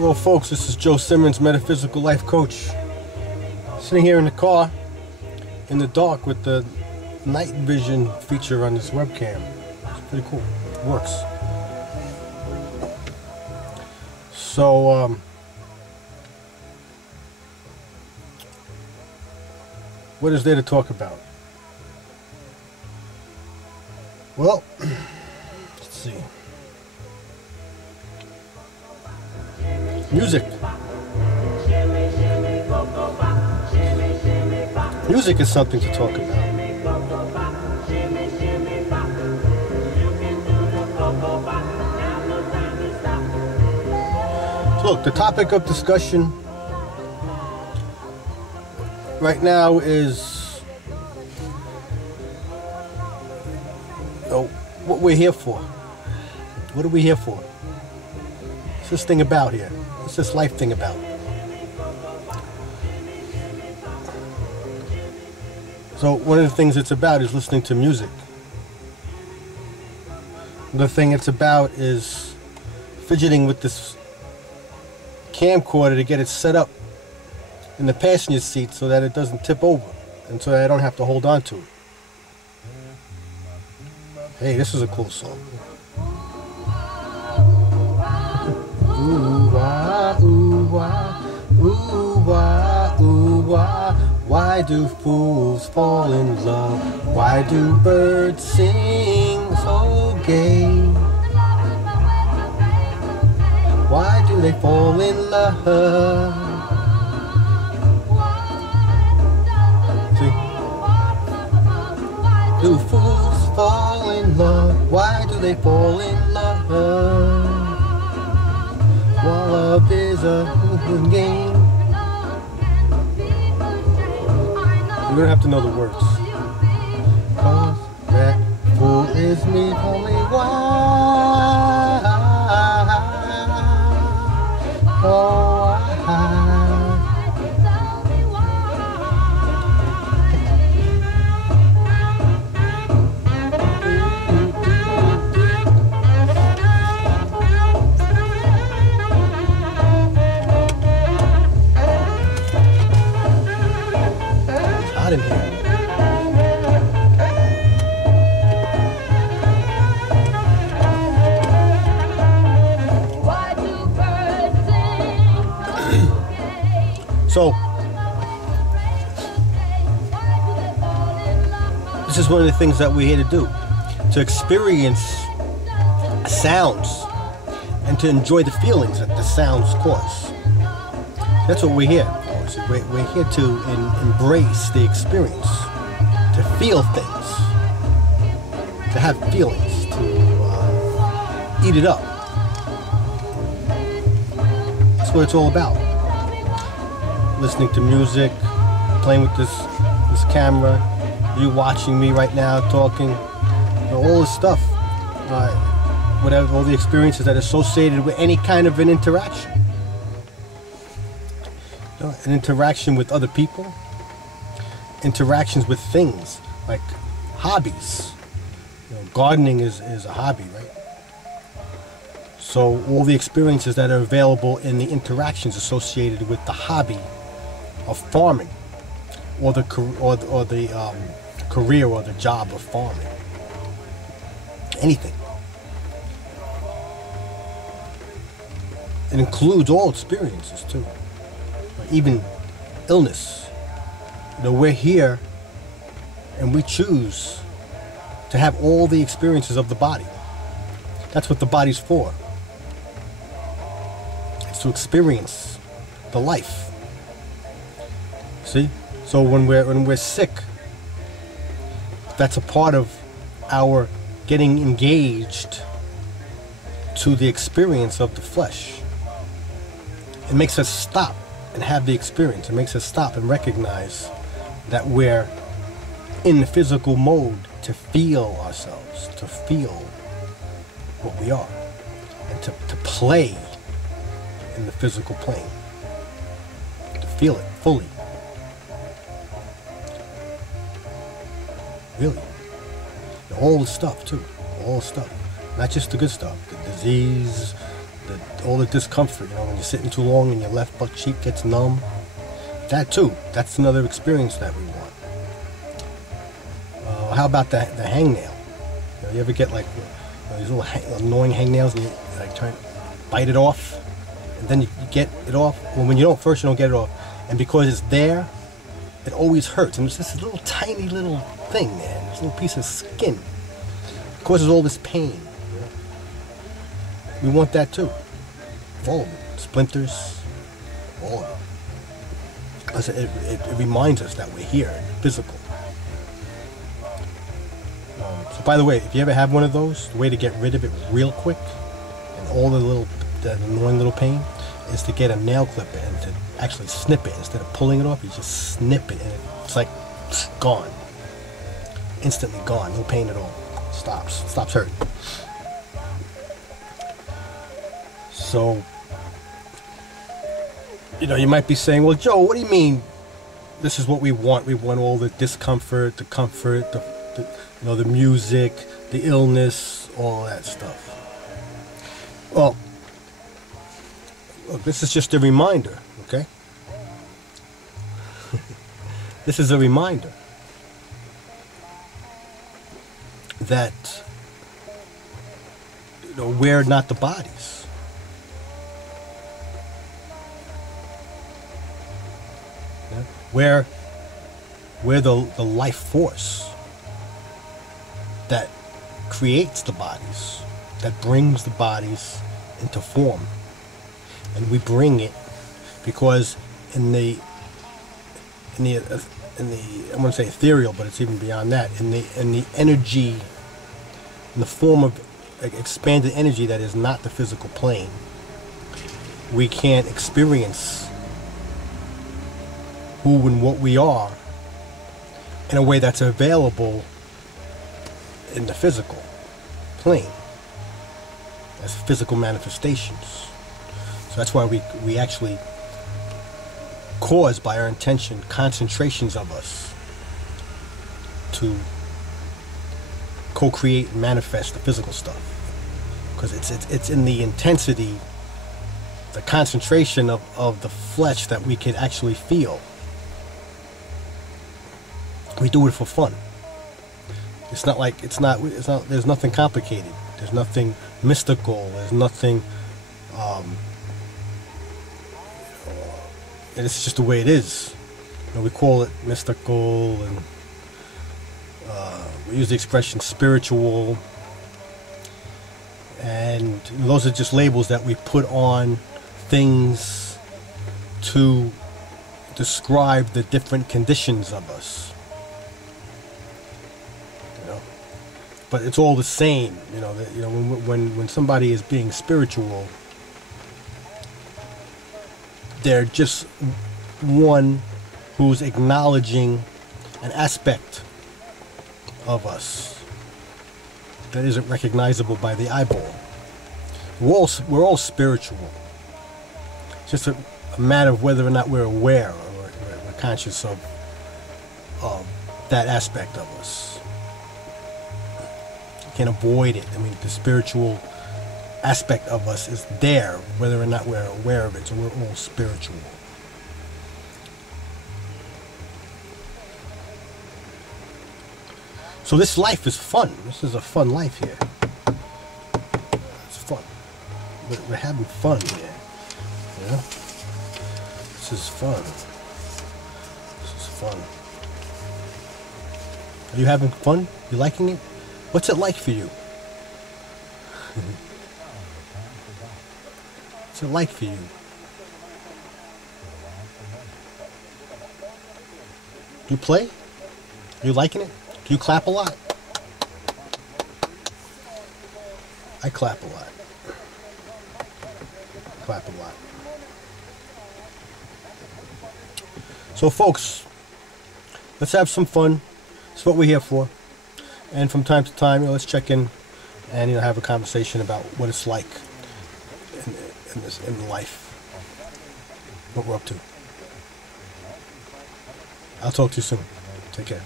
Hello folks, this is Joe Simmons, Metaphysical Life Coach. Sitting here in the car, in the dark with the night vision feature on this webcam. It's pretty cool, it works. So, what is there to talk about? Well, let's see. Music. Music is something to talk about. So look, the topic of discussion right now is what we're here for. What are we here for? What's this thing about here? What's this life thing about? So one of the things it's about is listening to music. The thing it's about is fidgeting with this camcorder to get it set up in the passenger seat so that it doesn't tip over and so that I don't have to hold on to it. Hey, this is a cool song. Ooh wah, ooh wah, ooh wah, ooh wah. Why do fools fall in love? Why do birds sing so gay? Why do they fall in love? See? Do fools fall in love? Why do they fall in love? While love is a game. You don't have to know the words. Cause that fool is me only one. Oh, in here. So this is one of the things that we're here to do, to experience sounds and to enjoy the feelings that the sounds cause. That's what we're here for. So we're here to embrace the experience, to feel things, to have feelings, to eat it up. That's what it's all about. Listening to music, playing with this camera, you watching me right now, talking, all this stuff, whatever, all the experiences that are associated with any kind of an interaction. An interaction with other people, interactions with things like hobbies. Gardening is a hobby, right? So all the experiences that are available in the interactions associated with the hobby of farming, or the career or the job of farming, anything. It includes all experiences too. Even illness. We're here and we choose to have all the experiences of the body. That's what the body's for. It's to experience the life. See? So when we're sick, that's a part of our getting engaged to the experience of the flesh. It makes us stop and have the experience. It makes us stop and recognize that we're in the physical mode to feel ourselves, to feel what we are, and to play in the physical plane, to feel it fully. Really. All the stuff too, all the stuff. Not just the good stuff, the disease, all the discomfort, you know, when you're sitting too long and your left butt cheek gets numb. That too, that's another experience that we want. How about the hangnail? You know, you ever get like these little annoying hangnails and you like try to bite it off, and then you get it off? Well, when you don't, first you don't get it off, and because it's there, it always hurts. And it's this little tiny little thing there, this little piece of skin. It causes all this pain. You know? We want that too. All of it. Splinters, all of it. Because it reminds us that we're here, physical. So by the way, if you ever have one of those, the way to get rid of it real quick, and all that annoying little pain, is to get a nail clipper and to actually snip it. Instead of pulling it off, you just snip it, and it's like gone. Instantly gone, no pain at all. Stops hurting. So, you know, you might be saying, well, Joe, what do you mean this is what we want? We want all the discomfort, the comfort, you know, the music, the illness, all that stuff. Well, look, this is just a reminder, okay? This is a reminder that, you know, we're not the bodies. Yeah? We're the life force that creates the bodies, that brings the bodies into form. And we bring it because in the I want to say ethereal, but it's even beyond that, in the energy, in the form of expanded energy that is not the physical plane, we can't experience who and what we are in a way that's available in the physical plane as physical manifestations. So that's why we actually cause, by our intention, concentrations of us to co-create and manifest the physical stuff, because it's in the intensity, the concentration of the flesh that we can actually feel. We do it for fun. It's not there's nothing complicated, there's nothing mystical, there's nothing and it's just the way it is. You know, we call it mystical, and we use the expression spiritual, and those are just labels that we put on things to describe the different conditions of us. You know, but it's all the same. You know, when somebody is being spiritual, they're just one who's acknowledging an aspect of us that isn't recognizable by the eyeball. We're all spiritual. It's just a matter of whether or not we're aware or we're conscious of that aspect of us. You can't avoid it. I mean, the spiritual aspect of us is there, whether or not we're aware of it. So we're all spiritual. So this life is fun. This is a fun life here. It's fun. We're having fun here. Yeah. This is fun. This is fun. Are you having fun? You liking it? What's it like for you? What's it like for you? Do you play? Are you liking it? Do you clap a lot? I clap a lot. Clap a lot. So folks, let's have some fun. That's what we're here for. And from time to time, let's check in and have a conversation about what it's like in life, what we're up to. I'll talk to you soon. Take care.